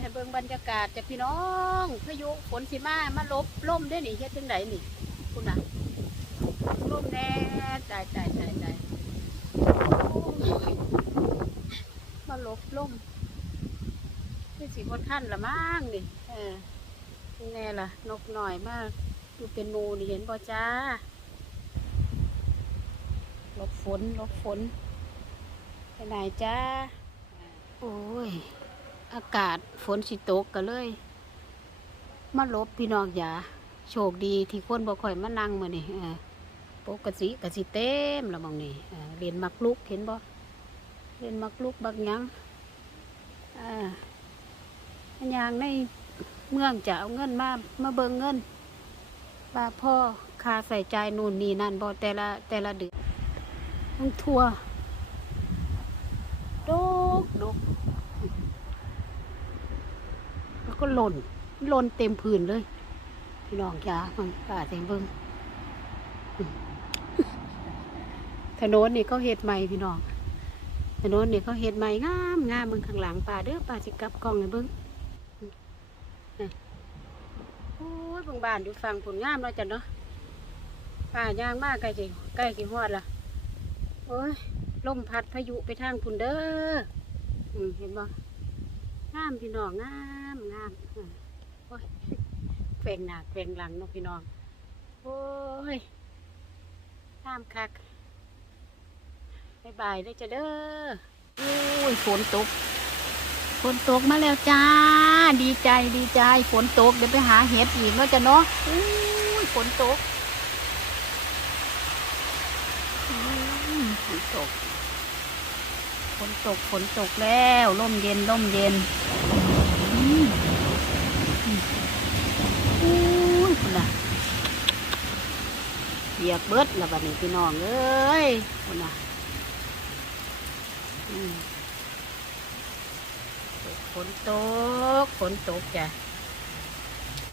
ให้เบิ่งบรรยากาศจากพี่น้องพายุฝนสิมามาลบล่มได้อนี่เฮ็ดจังไดนี่คุณน่ะล่มแน่ตายตายตายตายมาลบล่มคือสิบนขั้นละมั้งนี่เออนี่แน่ล่ะ นกหน่อยมากดูเป็นมูนี่เห็นบ่จ้าลบฝนลบฝนไปไหนจ้า โอ้ย อากาศฝนสิตกก็เลยมาลบพี่น้องอย่าโชคดีที่คนบ่ค่อยมานั่งมือนี่ปกติก็สิเต็มแล้วบางนี่เรียนมักลุกเห็นบ่เรียนมักลุกบักยังอันอย่างในเมืองจะเอาเงินมามาเบิงเงินว่าพ่อคาใส่ใจนู่นนี่นั่นบ่แต่ละแต่ละเดือนต้งทัวดกดก ก็หล่นหล่นเต็มพื้นเลย พี่น้องจ้ามันป่าเต็มเบิ้งถนนนี่เขาเฮ็ดใหม่พี่น้องถนนนี่เขาเฮ็ดใหม่งามงามเบิ่งข้างหลังป่าเด้อป่าสิกลับกล้องให้เบิ่งโอ้ยบิ่งบ้านอยู่ฝั่งผลงามแล้วจ้ะเนาะป่าย่างมากใกล้สิใกล้สิฮอดละโอ้ยลมพัดพายุไปทางพุ่นเด้อเห็นบ่ งามพี่น้องงามงามอืมโอ้ยแฝงหน้าแฝงหลังเนาะพี่น้อง โอ้ยงามคักบายบายเลยจ้ะเด้อโอ้ยฝนตก ฝนตกมาแล้วจ้า ดีใจดีใจฝนตกเดี๋ยวไปหาเห็ดอีกเนาะจ้ะเนาะโอ้ยฝนตกอืมฝนตก ฝนตกฝนตกแล้วร่มเย็นร่มเย็นอืมอุ้ยคุณน่ะเบียกเบิดแล้วบัดนี้พี่น้องเอ้ยคุณน่ะอืมฝนตกฝนตกจ้ะ